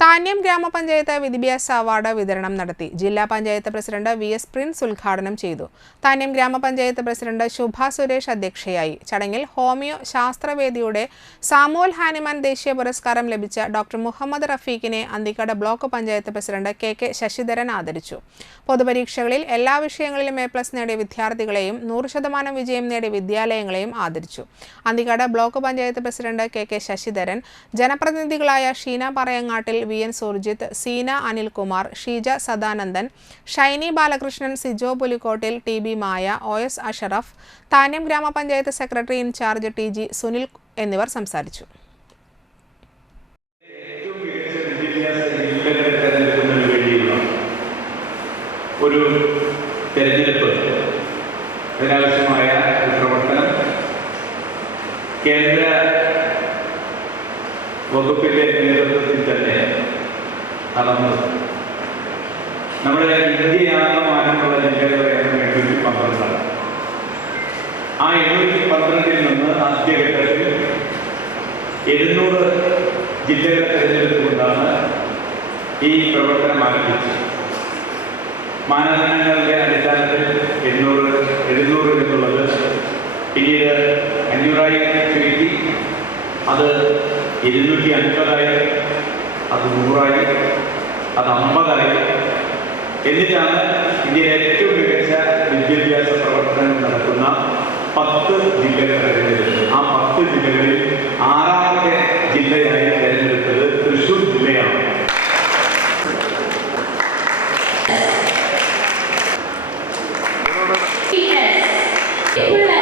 താന്യം ഗ്രാമപഞ്ചായത്ത് വിദ്യാഭ്യാസ അവാർഡ് വിതരണം നടത്തി. ജില്ലാ panchayat president V S Prince ഉദ്ഘാടനം ചെയ്തു. താന്യം ഗ്രാമപഞ്ചായത്ത് പ്രസിഡന്റ് ശുഭ സുരേഷ് അധ്യക്ഷയായി. ചടങ്ങിൽ ഹോമിയോ ശാസ്ത്രവേദിയുടെ സാമൂൽ ഹാനിമാൻ ദേശീയ പുരസ്കാരം ലഭിച്ച doctor Muhammad റഫീഖിനെ Anthikkad block panchayat president K. K. Sasidharan ആദരിച്ചു. പൊതുപരീക്ഷകളിൽ എല്ലാ വിഷയങ്ങളിലും എ പ്ലസ് നേടിയ വിദ്യാർത്ഥികളെയും നൂറ് ശതമാനം വിജയം നേടിയ വിദ്യാലയങ്ങളെയും ആദരിച്ചു. Anthikkad block panchayat president K. K. Sasidharan ജനപ്രതിനിധികളായ Sheena Parayangattil V N Surjith Seena Anilkumar Sheeja Sadanandan Shiny Balakrishnan Sijo Pulikkottil T B Maya O S Ashraf Thanyam ഗ്രാമപഞ്ചായത്ത് secretary in charge T G Sunil എന്നിവർ സംസാരിച്ചു. ഒരു തെരഞ്ഞെടുപ്പ് അതിനാവശ്യമായ പ്രവർത്തനം കേന്ദ്ര വകുപ്പിന്റെ നേതൃത്വത്തിൽ തന്നെ നടന്നു നമ്മുടെ ഇന്ത്യയാകമാനമുള്ള ജില്ലകളുടെ എണ്ണം എണ്ണൂറ്റി പന്ത്രണ്ടാണ്. ആ എണ്ണൂറ്റി പന്ത്രണ്ടിൽ നിന്ന് ആദ്യഘട്ടത്തിൽ എഴുന്നൂറ് ജില്ലകളെ തിരഞ്ഞെടുത്തുകൊണ്ടാണ് ഈ പ്രവർത്തനം ആരംഭിച്ചത്. മാനദണ്ഡങ്ങളുടെ അടിസ്ഥാനത്തിൽ എണ്ണൂറ് എഴുന്നൂറ് എന്നുള്ളത് പിന്നീട് അഞ്ഞൂറായി ചുരുക്കി. അത് ഇരുന്നൂറ്റി അൻപതായി അത് നൂറായി അത് അമ്പതായി. എന്നിട്ടാണ് ഇന്ത്യയിലെ ഏറ്റവും മികച്ച വിദ്യാഭ്യാസ പ്രവർത്തനം നടക്കുന്ന പത്ത് ജില്ലകൾ തെരഞ്ഞെടുത്തത്. ആ പത്ത് ജില്ലകളിൽ ആറാമത്തെ ജില്ലയായി തെരഞ്ഞെടുത്തത് തൃശൂർ ജില്ലയാണ്. Yes.